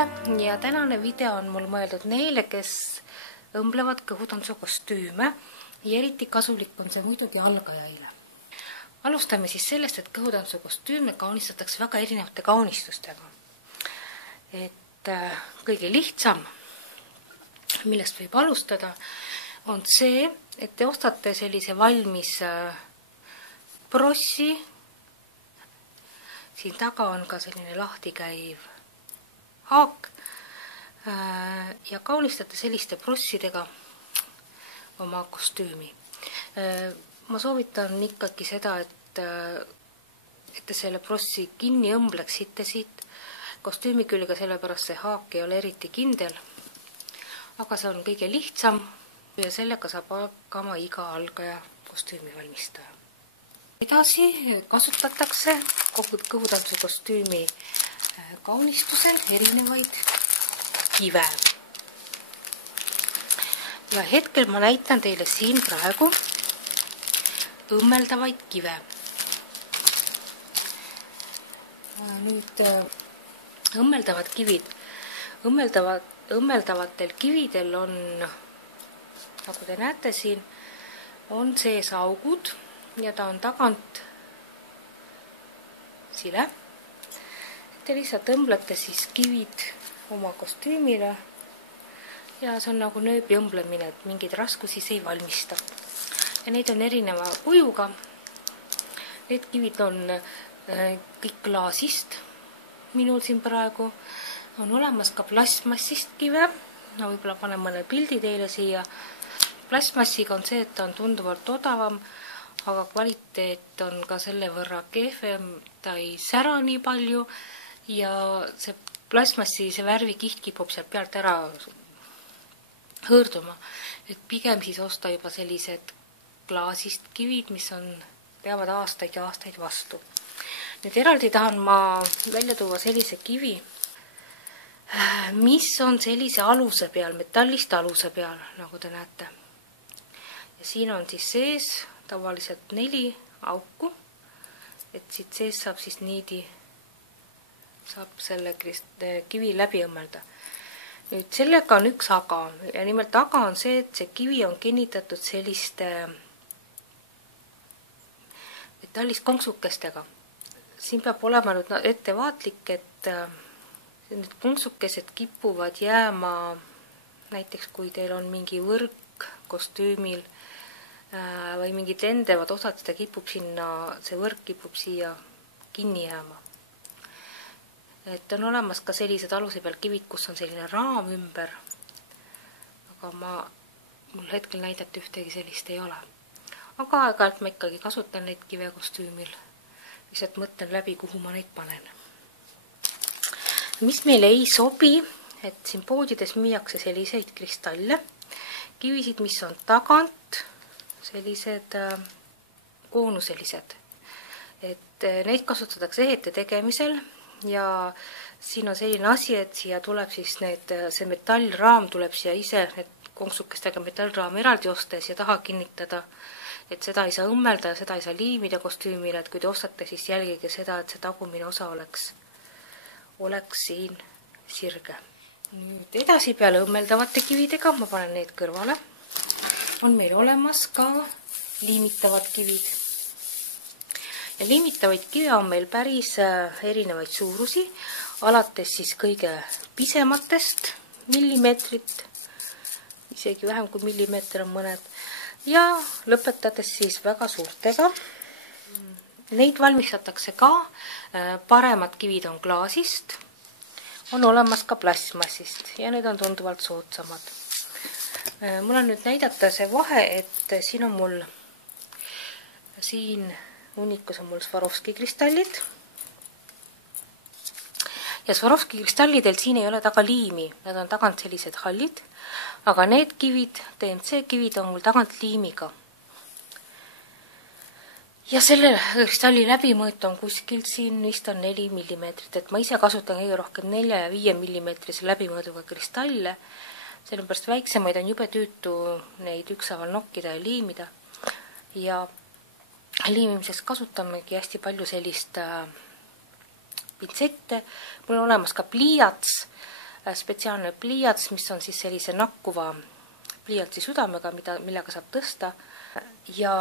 kõigile ja tänane video on mul mõeldud neile, kes õmblevad kõhutantsu kostüüme ja eriti kasulik on see muidugi algajaile. Alustame siis sellest, et kõhutantsu kostüüme kaunistatakse väga erinevate kaunistustega. Kõige lihtsam, millest võib alustada, on see, et te ostate sellise valmis prossi. Siin taga on ka selline lahti käiv haak ja kaunistate selliste prossidega oma kostüümi. Ma soovitan ikkagi seda, et te selle prossi kinni õmbleksite siit kostüümi külge, sellepärast see haak ei ole eriti kindel, aga see on kõige lihtsam ja sellega saab hakkama iga algaja kostüümi valmistaja. Edasi kasutatakse kõhutantsu kostüümi kaunistusel erinevaid kive. Ja hetkel ma näitan teile siin praegu õmmeldavaid kive. Nüüd õmmeldavad kivid. Õmmeldavatel kividel on, nagu te näete siin, on sees augud ja ta on tagant sile. Te lihtsalt õmblete siis kivid oma kostüümile ja see on nagu nööbi õmblemine, et mingeid raskusi see ei valmista. Ja neid on erineva kujuga. Need kivid on kõik klaasist. Minul siin praegu on olemas ka plastmassist kive. Ma võib-olla panen mõne pildi teile siia. Plastmassiga on see, et ta on tunduvalt odavam, aga kvaliteet on ka selle võrra kehvem, ta ei sära nii palju ja see plastmassi, see värvikiht kipub sealt pealt ära hõõrduma. Et pigem siis osta juba sellised klaasist kivid, mis peavad aastaid ja aastaid vastu. Nüüd eraldi tahan ma välja tuua sellise kivi, mis on sellise aluse peal, metallist aluse peal, nagu te näete. Ja siin on siis sees tavaliselt 4 auku, et siit sees saab siis niidi, saab selle kivi läbi õmmelda. Nüüd sellega on üks aga ja nimelt aga on see, et see kivi on kinnitatud selliste metallist konksukestega. Siin peab olema nüüd ettevaatlik, et need konksukesed kipuvad jääma, näiteks kui teil on mingi võrk kostüümil, või mingid lendevad osad, see võrk kipub siia kinni jääma. Et on olemas ka sellised aluse peal kivid, kus on selline raam ümber, aga mul hetkel näidati ühtegi sellist ei ole. Aga aeg-ajalt ma ikkagi kasutan neid kive kostüümil, lihtsalt mõtlen läbi, kuhu ma neid panen. Mis meile ei sobi, et siin poodides müüakse selliseid kristalle, kivisid, mis on tagant, sellised koonuselised. Et neid kasutatakse ehete tegemisel ja siin on selline asi, et siia tuleb siis see metallraam tuleb siia ise, need konksukestega metallraam eraldi ostes ja taha kinnitada, et seda ei saa õmmelda ja seda ei saa liimida kostüümile, et kui te ostate, siis jälgige seda, et see tagumine osa oleks siin sirge. Nüüd edasi peale õmmeldavate kividega, ma panen neid kõrvale, on meil olemas ka liimitavad kivid. Ja liimitavaid kive on meil päris erinevaid suurusi, alates siis kõige pisematest millimeetrit, isegi vähem kui millimeeter on mõned, ja lõpetades siis väga suurtega. Neid valmistatakse ka, paremad kivid on klaasist, on olemas ka plastmassist ja need on tunduvalt soodsamad. Mul on nüüd näidata see vahe, et siin on mul, siin hunnikus on mul Swarovski kristallid. Ja Swarovski kristallidel siin ei ole taga liimi, nad on tagant sellised hallid, aga need kivid, TMC kivid on mul tagant liimiga. Ja selle kristalli läbimõõt on kuskilt siin vist on 4 millimeetrit, et ma ise kasutan kõige rohkem 4 ja 5 millimeetrise läbimõõduga kristalle, sellepärast väiksemaid on jube tüütu neid ükshaaval nokkida ja liimida. Ja liimimises kasutamegi hästi palju sellist pintsette. Mul on olemas ka pliiats, spetsiaalne pliiats, mis on siis sellise nakkuva pliiatsi südamega, millega saab tõsta. Ja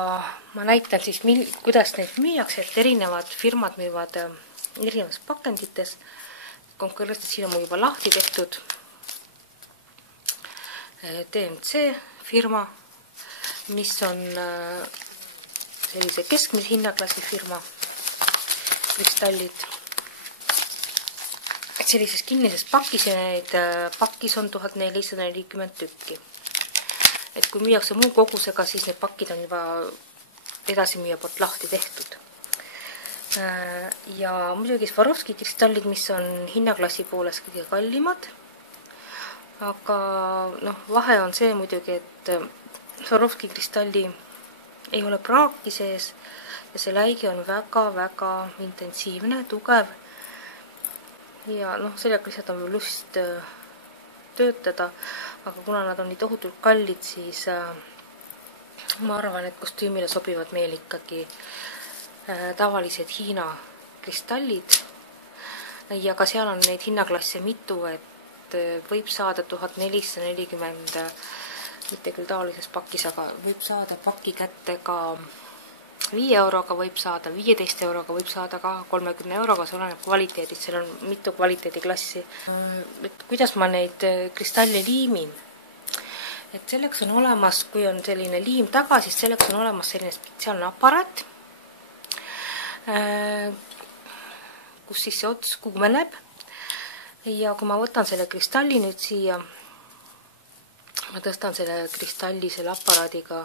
ma näitan siis, kuidas neid müüakse, et erinevad firmad müüvad erinevates pakendites. Konkreetselt siin on mul juba lahti tehtud DMC firma, mis on sellise keskmise hinnaklassi firma kristallid. Sellises kinnises pakis ja neid pakis on 1440 tükki. Et kui müüakse muu kogusega, siis need pakid on juba edasimüüja poolt lahti tehtud. Ja muidugi Swarovski kristallid, mis on hinnaklassi poolest kõige kallimad. Aga vahe on see muidugi, et Swarovski kristalli ei ole praaki sees ja see läigi on väga-väga intensiivne, tugev. Ja sellega lihtsalt on lust töötada, aga kuna nad on nii tohutult kallid, siis ma arvan, et kostüümile sobivad meil ikkagi tavalised Hiina kristallid. Ja ka seal on neid hinnaklasse mitu, et võib saada 1440, mitte küll tavalises pakis, aga võib saada paki kätte ka 5 euroga, võib saada 15 euroga, võib saada ka 30 euroga, see oleneb kvaliteedist, seal on mitu kvaliteediklassi. Et kuidas ma neid kristalle liimin? Et selleks on olemas, kui on selline liim taga, siis selleks on olemas selline spetsiaalne aparaat, kus siis see ots kuumeneb. Ja kui ma võtan selle kristalli nüüd siia, ma tõstan selle kristalli selle aparaadiga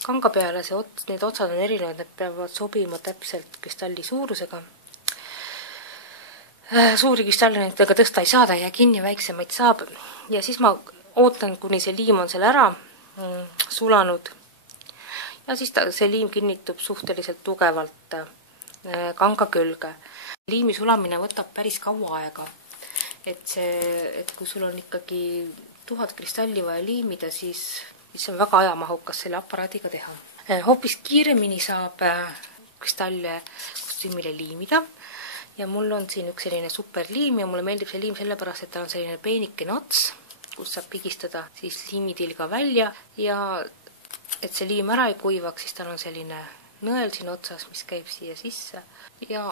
kanga peale, need otsad on erinevad, need peavad sobima täpselt kristalli suurusega. Suuri kristalle nendega tõsta ei saada ja kinni väiksemaid saab. Ja siis ma ootan, kuni see liim on seal ära sulanud. Ja siis see liim kinnitub suhteliselt tugevalt kanga külge. Liimi sulamine võtab päris kaua aega. Et kui sul on ikkagi 1000 kristalli vaja liimida, siis see on väga ajamahukas selle aparaadiga teha. Hoopis kiiremini saab kristalle kostüümile liimida ja mul on siin üks selline superliim ja mulle meeldib see liim sellepärast, et ta on selline peenikene ots, kus saab pigistada siis liimitilga välja ja et see liim ära ei kuivaks, siis tal on selline nõel siin otsas, mis käib siia sisse ja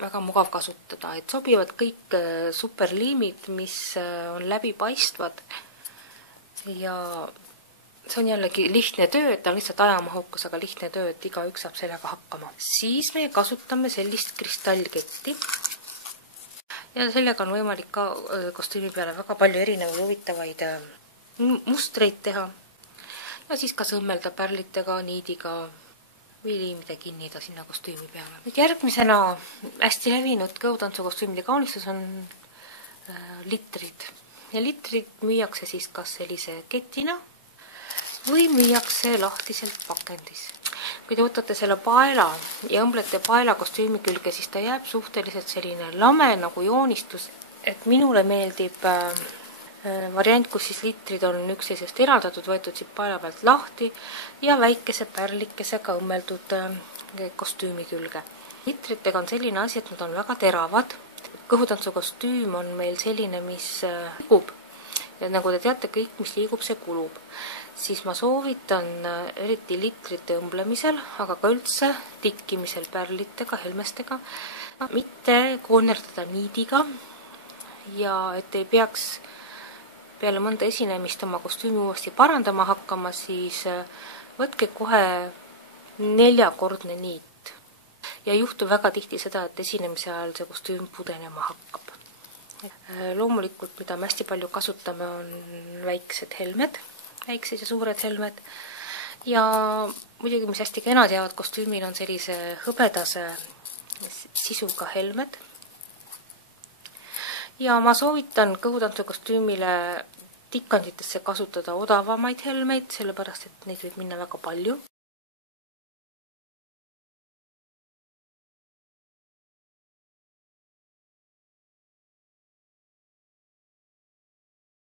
väga mugav kasutada. Et sobivad kõik superliimid, mis on läbipaistvad ja see on jällegi lihtne töö, et ta on lihtsalt ajamahukas, aga lihtne töö, et igaüks saab sellega hakkama. Siis me kasutame sellist kristallketti. Ja sellega on võimalik ka kostüümi peale väga palju erinevaid huvitavaid mustreid teha. Ja siis ka sõmmelda pärlitega, niidiga või liimida kinni ta sinna kostüümi peale. Nüüd järgmisena hästi levinud kõhutantsu kostüümide kaunistus on litrid. Ja litrid müüakse siis kas sellise ketina või müüakse lahtiselt pakendis. Kui te võtate selle paela ja õmblete paela kostüümi külge, siis ta jääb suhteliselt selline lame nagu joonistus. Et minule meeldib variant, kus siis litrid on üksteisest eraldatud, võetud siit paela pealt lahti ja väikese pärlikesega õmmeldud kostüümi külge. Litritega on selline asi, et nad on väga teravad. Kõhutantsu kostüüm on meil selline, mis liigub. Ja nagu te teate, kõik, mis liigub, see kulub. Siis ma soovitan eriti litrite õmblemisel, aga ka üldse tikkimisel pärlitega, helmestega, mitte koonerdada niidiga ja et ei peaks peale mõnda esinemist oma kostüümi uuesti parandama hakkama, siis võtke kohe 4-kordne niit. Ja juhtub väga tihti seda, et esinemise ajal see kostüüm pudenema hakkab. Loomulikult, mida me hästi palju kasutame, on väiksed helmed, väiksed ja suured helmed. Ja muidugi, mis hästi kenad jäävad kostüümil, on sellise hõbedase sisuga helmed. Ja ma soovitan kõhutantsu kostüümile tikkanditesse kasutada odavamaid helmeid, sellepärast, et neid võib minna väga palju.